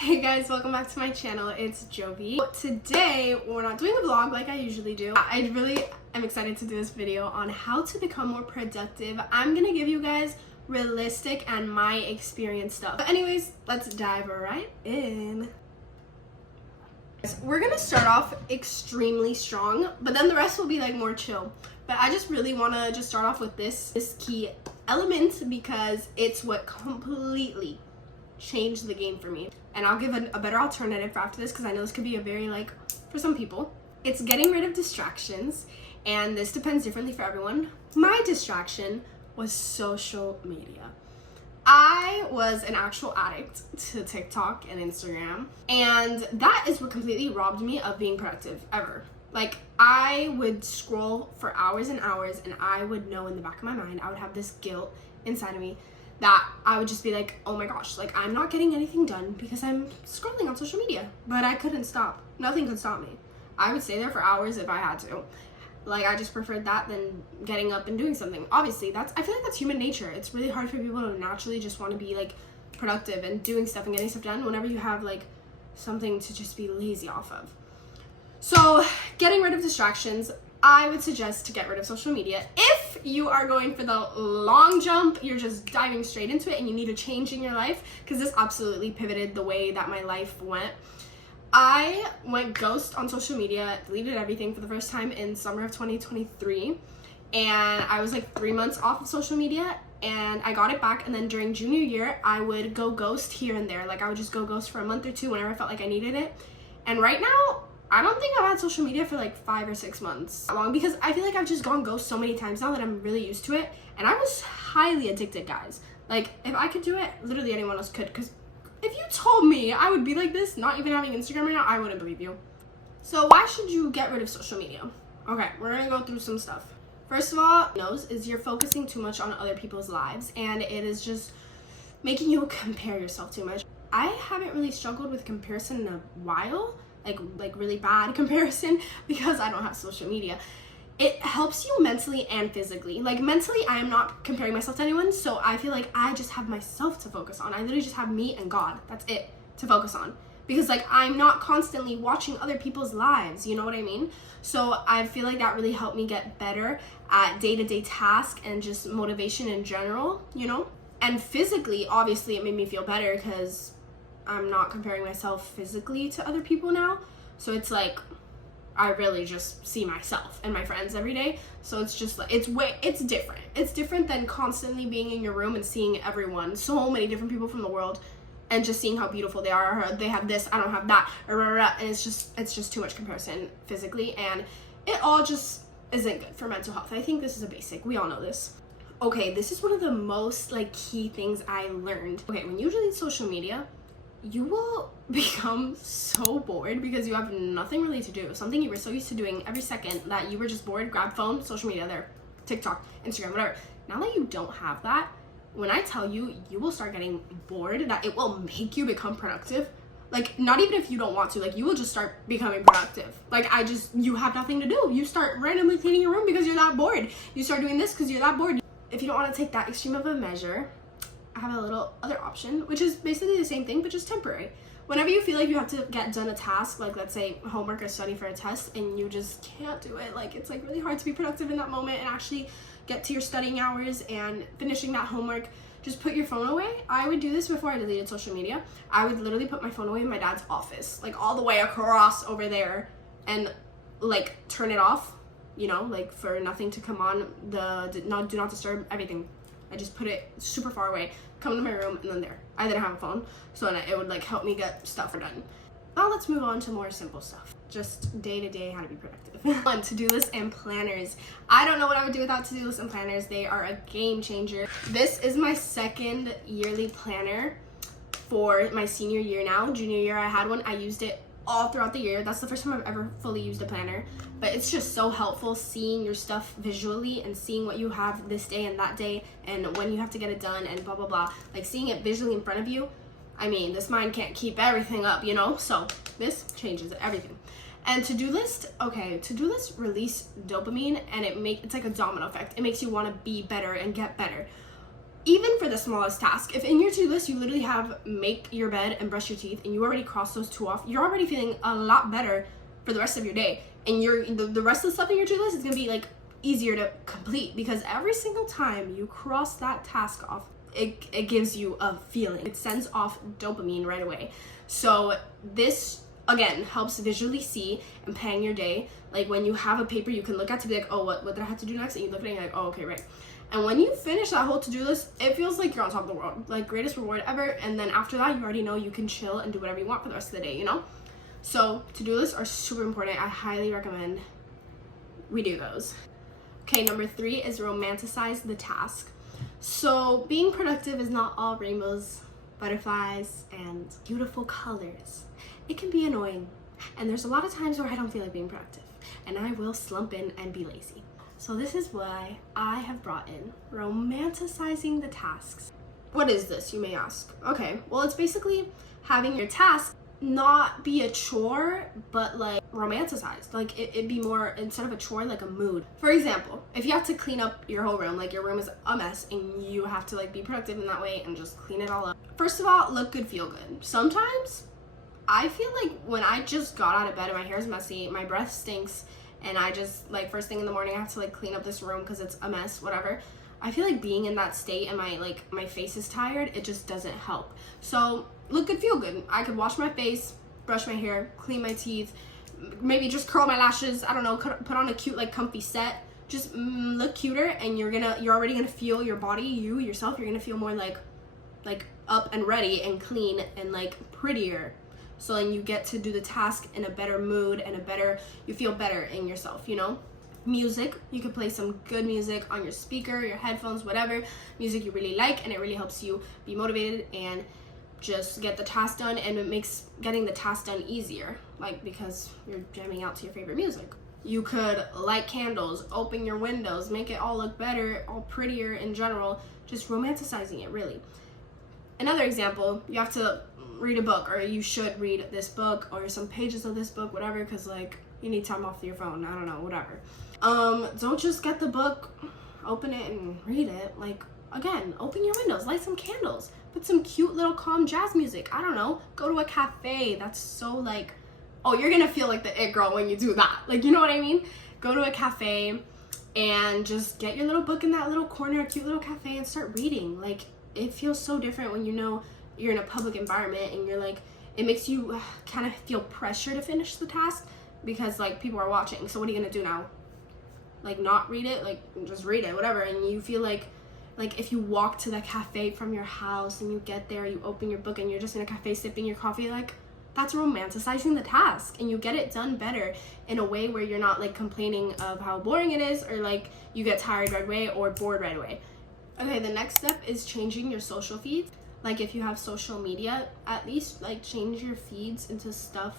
Hey guys, welcome back to my channel. It's Jovi. Today, we're not doing a vlog like I usually do. I really am excited to do this video on how to become more productive. I'm gonna give you guys realistic and my experience stuff. But anyways, let's dive right in. We're gonna start off extremely strong, but then the rest will be like more chill. But I just really wanna just start off with this key element because it's what completely changed the game for me. And I'll give a better alternative after this because I know this could be a very for some people. It's getting rid of distractions, and this depends differently for everyone. My distraction was social media. I was an actual addict to TikTok and Instagram, and that is what completely robbed me of being productive ever. I would scroll for hours and hours, and I would know in the back of my mind, I would have this guilt inside of me that I would just be like, oh my gosh, I'm not getting anything done because I'm scrolling on social media. But I couldn't stop. Nothing could stop me. I would stay there for hours if I had to. I just preferred that than getting up and doing something. Obviously, I feel like that's human nature. It's really hard for people to naturally just want to be productive and doing stuff and getting stuff done whenever you have something to just be lazy off of. So getting rid of distractions, I would suggest to get rid of social media. If you are going for the long jump, you're just diving straight into it and you need a change in your life, because this absolutely pivoted the way that my life went. I went ghost on social media, deleted everything for the first time in summer of 2023, and I was 3 months off of social media, and I got it back. And then during junior year, I would go ghost here and there. I would just go ghost for a month or two whenever I felt like I needed it. And right now, I don't think I've had social media for 5 or 6 months long, because I feel like I've just gone ghost so many times now that I'm really used to it. And I was highly addicted, guys. If I could do it, literally anyone else could. Because if you told me I would be like this, not even having Instagram right now, I wouldn't believe you. So why should you get rid of social media? Okay, we're gonna go through some stuff. First of all, is you're focusing too much on other people's lives, and it is just making you compare yourself too much. I haven't really struggled with comparison in a while. Really bad comparison, because I don't have social media. It helps you mentally and physically. Mentally, I am not comparing myself to anyone, so I feel like I just have myself to focus on. I literally just have me and God. That's it to focus on, because I'm not constantly watching other people's lives, you know what I mean? So I feel like that really helped me get better at day-to-day tasks and just motivation in general, And physically, obviously, it made me feel better because I'm not comparing myself physically to other people now. So it's I really just see myself and my friends every day. So it's just it's different. It's different than constantly being in your room and seeing everyone, so many different people from the world, and just seeing how beautiful they are. Or they have this, I don't have that, and it's just too much comparison physically, and it all just isn't good for mental health. I think this is a basic. We all know this. Okay, this is one of the most key things I learned. Okay, when you delete social media, you will become so bored because you have nothing really to do. Something you were so used to doing every second that you were just bored, grab phone, social media there, TikTok, Instagram, whatever. Now that you don't have that, when I tell you, you will start getting bored, that it will make you become productive. Not even if you don't want to, you will just start becoming productive. You have nothing to do. You start randomly cleaning your room because you're that bored. You start doing this because you're that bored. If you don't want to take that extreme of a measure, I have a little other option, which is basically the same thing, but just temporary. Whenever you feel like you have to get done a task, let's say homework or study for a test, and you just can't do it, it's really hard to be productive in that moment and actually get to your studying hours and finishing that homework, just put your phone away. I would do this before I deleted social media. I would literally put my phone away in my dad's office, all the way across over there, and turn it off, for nothing to come on, do not disturb, everything. I just put it super far away, come to my room, and then there. I didn't have a phone, so then it would help me get stuff done. Now let's move on to more simple stuff. Just day-to-day how to be productive. On to-do lists and planners. I don't know what I would do without to-do lists and planners. They are a game changer. This is my second yearly planner for my senior year now. Junior year I had one. I used it all throughout the year. That's the first time I've ever fully used a planner, but it's just so helpful seeing your stuff visually and seeing what you have this day and that day and when you have to get it done and blah blah blah. Seeing it visually in front of you, I mean, this mind can't keep everything up, so this changes everything. And to-do list, to-do list release dopamine, and it's like a domino effect. It makes you want to be better and get better. even for the smallest task, if in your to-do list you literally have make your bed and brush your teeth and you already crossed those two off, you're already feeling a lot better for the rest of your day. And the rest of the stuff in your to-do list is gonna be like easier to complete, because every single time you cross that task off, it gives you a feeling. It sends off dopamine right away. So this again helps visually see and plan your day. Like when you have a paper you can look at to be like, oh, what did I have to do next? And you look at it and you're like, oh, okay, right. And when you finish that whole to-do list, it feels like you're on top of the world, like greatest reward ever. And then after that, you already know you can chill and do whatever you want for the rest of the day, you know? So to-do lists are super important. I highly recommend we do those. Okay, number 3 is romanticize the task. So being productive is not all rainbows, butterflies, and beautiful colors. It can be annoying. And there's a lot of times where I don't feel like being productive, and I will slump in and be lazy. So this is why I have brought in romanticizing the tasks. What is this, you may ask? Okay, well, it's basically having your task not be a chore, but like romanticized. Like it'd be more, instead of a chore, like a mood. For example, if you have to clean up your whole room, like your room is a mess and you have to like be productive in that way and just clean it all up. First of all, look good, feel good. Sometimes I feel like when I just got out of bed and my hair is messy, my breath stinks, and I just like first thing in the morning I have to like clean up this room because it's a mess, whatever. I feel like being in that state and my face is tired, it just doesn't help. So look good, feel good. I could wash my face, brush my hair, clean my teeth, maybe just curl my lashes, I don't know, put on a cute like comfy set, just look cuter, and you're already gonna feel your body, yourself, you're gonna feel more like up and ready and clean and like prettier. So then you get to do the task in a better mood and you feel better in yourself, you know? Music, you could play some good music on your speaker, your headphones, whatever music you really like, and it really helps you be motivated and just get the task done, and it makes getting the task done easier, like because you're jamming out to your favorite music. You could light candles, open your windows, make it all look better, all prettier in general, just romanticizing it really. Another example, you have to read a book, or you should read this book or some pages of this book, whatever, because like you need time off your phone, I don't know, whatever. Don't just get the book, open it and read it. Like again, open your windows, light some candles, put some cute little calm jazz music, I don't know, go to a cafe. That's so like, oh, you're gonna feel like the it girl when you do that, like, you know what I mean? Go to a cafe and just get your little book in that little corner, a cute little cafe, and start reading. Like it feels so different when you know you're in a public environment and you're like, it makes you kind of feel pressure to finish the task because like people are watching. So what are you gonna do now? Like not read it? Like just read it, whatever. And you feel like if you walk to the cafe from your house and you get there, you open your book and you're just in a cafe sipping your coffee, like that's romanticizing the task, and you get it done better in a way where you're not like complaining of how boring it is, or like you get tired right away or bored right away. Okay, the next step is changing your social feeds. Like if you have social media, at least like change your feeds into stuff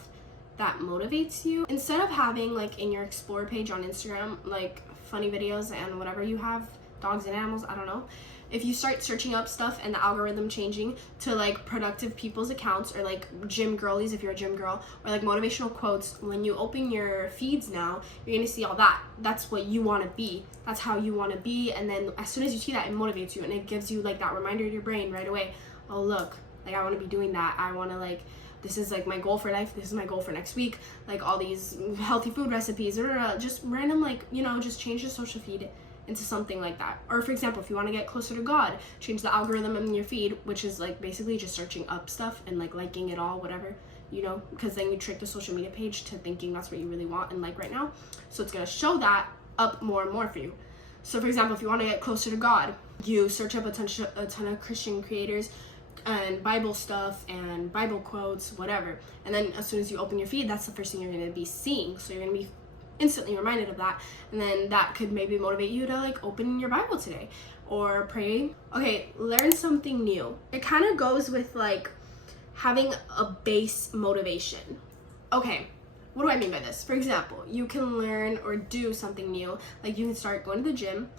that motivates you. Instead of having like in your explore page on Instagram, like funny videos and whatever you have, dogs and animals, I don't know. If you start searching up stuff and the algorithm changing to like productive people's accounts, or like gym girlies if you're a gym girl, or like motivational quotes, when you open your feeds now, you're gonna see all that. That's what you wanna be. That's how you wanna be. And then as soon as you see that, it motivates you and it gives you like that reminder in your brain right away. Oh look, like I wanna be doing that. I wanna like, this is like my goal for life. This is my goal for next week. Like all these healthy food recipes, or just random, like, you know, just change your social feed into something like that. Or for example, if you want to get closer to God, change the algorithm in your feed, which is like basically just searching up stuff and like liking it all, whatever, you know, because then you trick the social media page to thinking that's what you really want and like right now. So it's going to show that up more and more for you. So for example, if you want to get closer to God, you search up a ton of Christian creators and Bible stuff and Bible quotes, whatever. And then as soon as you open your feed, that's the first thing you're going to be seeing. So you're going to be instantly reminded of that, and then that could maybe motivate you to like open your Bible today or pray. Okay, learn something new. It kind of goes with like having a base motivation. Okay, what do I mean by this? For example, you can learn or do something new. Like you can start going to the gym.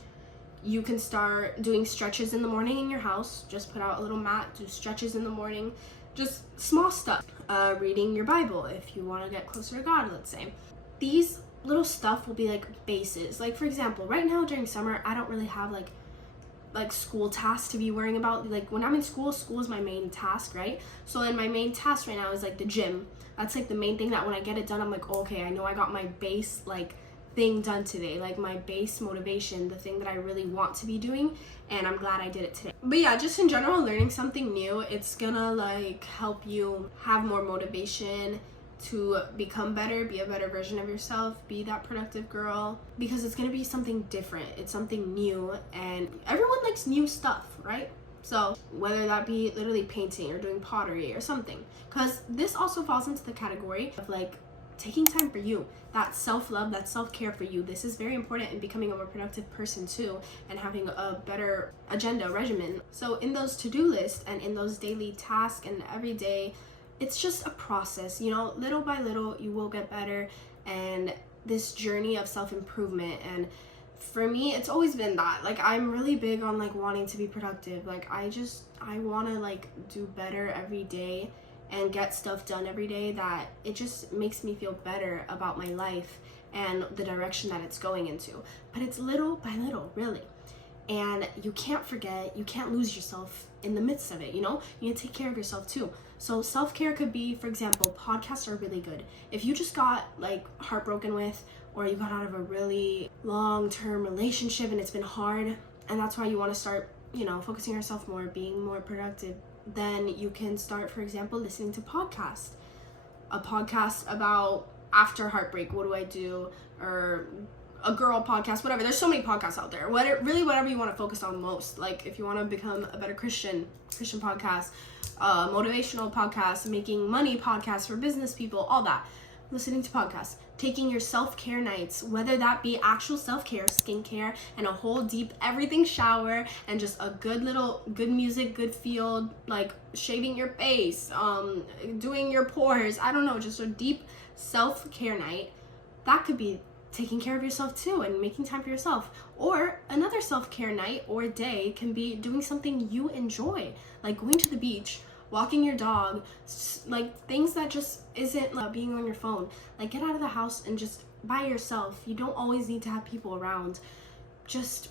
You can start doing stretches in the morning in your house. Just put out a little mat, do stretches in the morning. Just small stuff. Reading your Bible if you want to get closer to God, let's say. These little stuff will be like bases. Like for example, right now during summer, I don't really have like like school tasks to be worrying about. Like when I'm in school is my main task, right? So then my main task right now is like the gym. That's like the main thing that when I get it done, I'm like, oh, okay, I know I got my base like thing done today, like my base motivation, the thing that I really want to be doing, and I'm glad I did it today. But yeah, just in general, learning something new, it's gonna like help you have more motivation to become better, be a better version of yourself, be that productive girl, because it's gonna be something different, it's something new, and everyone likes new stuff, right? So whether that be literally painting or doing pottery or something, because this also falls into the category of like taking time for you, that self-love, that self-care for you. This is very important in becoming a more productive person too, and having a better agenda, regimen. So in those to-do lists and in those daily tasks and every day, it's just a process, you know, little by little you will get better, and this journey of self-improvement. And for me, it's always been that, like, I'm really big on like wanting to be productive. Like I want to like do better every day and get stuff done every day, that it just makes me feel better about my life and the direction that it's going into. But it's little by little, really. And you can't forget, you can't lose yourself in the midst of it, you know? You need to take care of yourself too. So self-care could be, for example, podcasts are really good. If you just got like heartbroken with, or you got out of a really long-term relationship and it's been hard, and that's why you want to start, you know, focusing on yourself more, being more productive, then you can start, for example, listening to podcasts. A podcast about after heartbreak, what do I do? Or a girl podcast, whatever. There's so many podcasts out there. Whatever you want to focus on most. Like if you want to become a better Christian podcast, motivational podcast, making money podcast for business people, all that. Listening to podcasts, taking your self-care nights, whether that be actual self-care, skincare, and a whole deep everything shower, and just a good music, good feel, like shaving your face, doing your pores, I don't know, just a deep self-care night. That could be taking care of yourself too and making time for yourself. Or another self-care night or day can be doing something you enjoy, like going to the beach, walking your dog, like things that just isn't like being on your phone. Like get out of the house and just by yourself. You don't always need to have people around. Just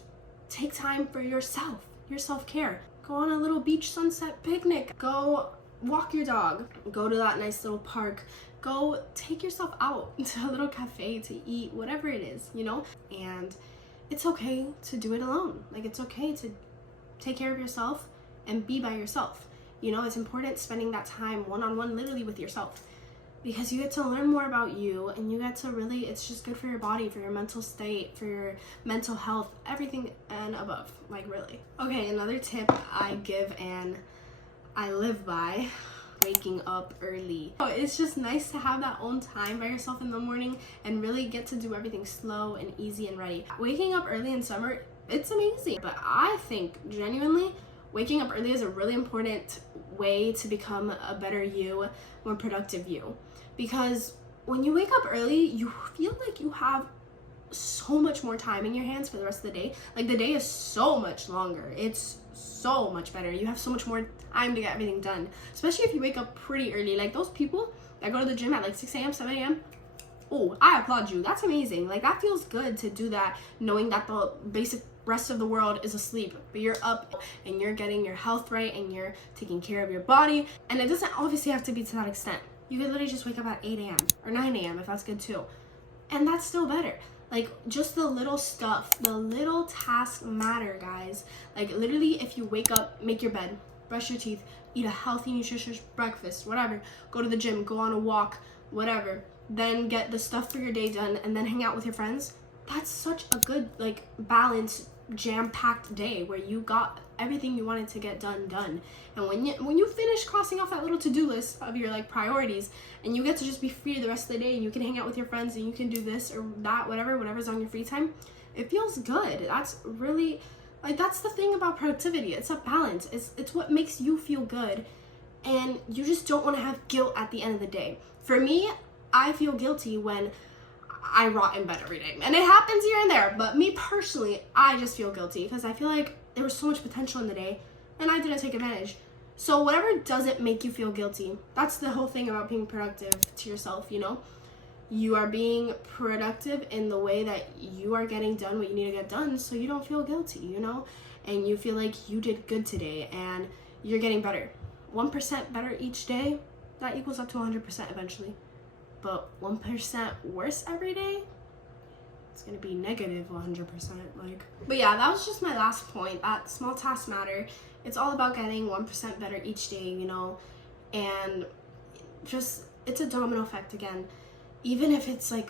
take time for yourself, your self-care. Go on a little beach sunset picnic. Go walk your dog. Go to that nice little park. Go take yourself out to a little cafe to eat, whatever it is, you know? And it's okay to do it alone. Like it's okay to take care of yourself and be by yourself. You know, it's important spending that time one-on-one literally with yourself, because you get to learn more about you, and you get to really, it's just good for your body, for your mental state, for your mental health, everything and above, like really. Okay, another tip I give and I live by, waking up early. So it's just nice to have that own time by yourself in the morning and really get to do everything slow and easy and ready. Waking up early in summer, it's amazing, but I think genuinely waking up early is a really important way to become a better you, more productive you. Because when you wake up early, you feel like you have so much more time in your hands for the rest of the day. Like the day is so much longer. It's so much better. You have so much more time to get everything done. Especially if you wake up pretty early. Like those people that go to the gym at like 6 a.m., 7 a.m. Oh, I applaud you. That's amazing. Like that feels good to do that, knowing that the basic rest of the world is asleep, but you're up and you're getting your health right and you're taking care of your body. And it doesn't obviously have to be to that extent. You could literally just wake up at 8 a.m. or 9 a.m. if that's good too. And that's still better. Like just the little stuff, the little tasks matter, guys. Like literally if you wake up, make your bed, brush your teeth, eat a healthy, nutritious breakfast, whatever, go to the gym, go on a walk, whatever, then get the stuff for your day done and then hang out with your friends. That's such a good, like, balanced, jam-packed day where you got everything you wanted to get done. And when you finish crossing off that little to-do list of your like priorities, and you get to just be free the rest of the day, and you can hang out with your friends and you can do this or that, whatever's on your free time, it feels good. That's really, like, that's the thing about productivity. It's a balance. It's what makes you feel good, and you just don't want to have guilt at the end of the day. For me, I feel guilty when I rot in bed every day, and it happens here and there, but me personally, I just feel guilty because I feel like there was so much potential in the day and I didn't take advantage. So whatever doesn't make you feel guilty, that's the whole thing about being productive to yourself, you know? You are being productive in the way that you are getting done what you need to get done, so you don't feel guilty, you know? and you feel like you did good today and you're getting better. 1% better each day, that equals up to 100% eventually. But 1% worse every day, it's gonna be negative 100%. Like, but yeah, that was just my last point. That small tasks matter. It's all about getting 1% better each day, you know, and just, it's a domino effect again. Even if it's like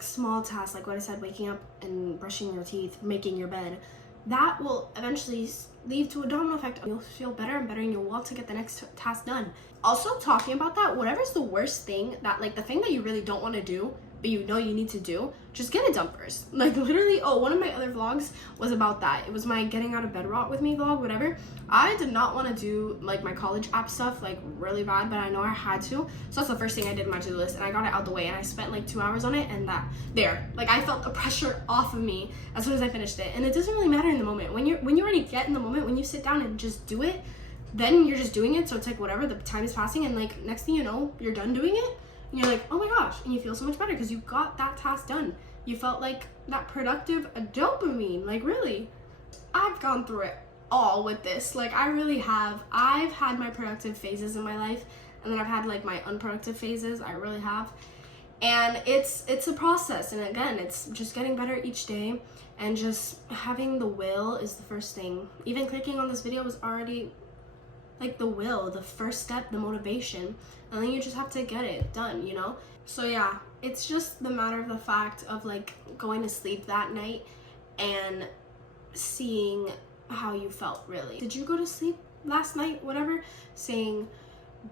small tasks, like what I said, waking up and brushing your teeth, making your bed, that will eventually lead to a domino effect. You'll feel better and better, and you'll want to get the next task done. Also, talking about that, whatever's the worst thing, that like the thing that you really don't want to do but you know you need to do, just get it done first. Like literally, oh, one of my other vlogs was about that. It was my getting out of bed rot with me vlog, whatever. I did not want to do like my college app stuff like really bad, but I know I had to. So that's the first thing I did in my to-do list, and I got it out the way, and I spent like 2 hours on it, and that there, like I felt the pressure off of me as soon as I finished it. And it doesn't really matter in the moment. When you already get in the moment, when you sit down and just do it, then you're just doing it. So it's like whatever, the time is passing, and like next thing you know, you're done doing it. And you're like, oh my gosh, and you feel so much better because you got that task done. You felt like that productive dopamine. Like really, I've gone through it all with this. Like I really have. I've had my productive phases in my life, and then I've had like my unproductive phases. I really have. And it's a process, and again, it's just getting better each day, and just having the will is the first thing. Even clicking on this video was already like the will, the first step, the motivation, and then you just have to get it done, you know? So yeah, it's just the matter of the fact of like going to sleep that night and seeing how you felt really. Did you go to sleep last night, whatever, saying,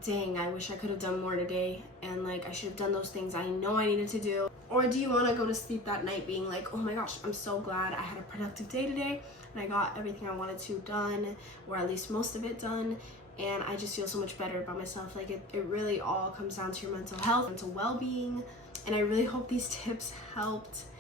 dang, I wish I could have done more today, and like I should have done those things I know I needed to do? Or do you want to go to sleep that night being like, oh my gosh, I'm so glad I had a productive day today, and I got everything I wanted to done, or at least most of it done, and I just feel so much better about myself. Like it really all comes down to your mental health, mental well-being, and I really hope these tips helped.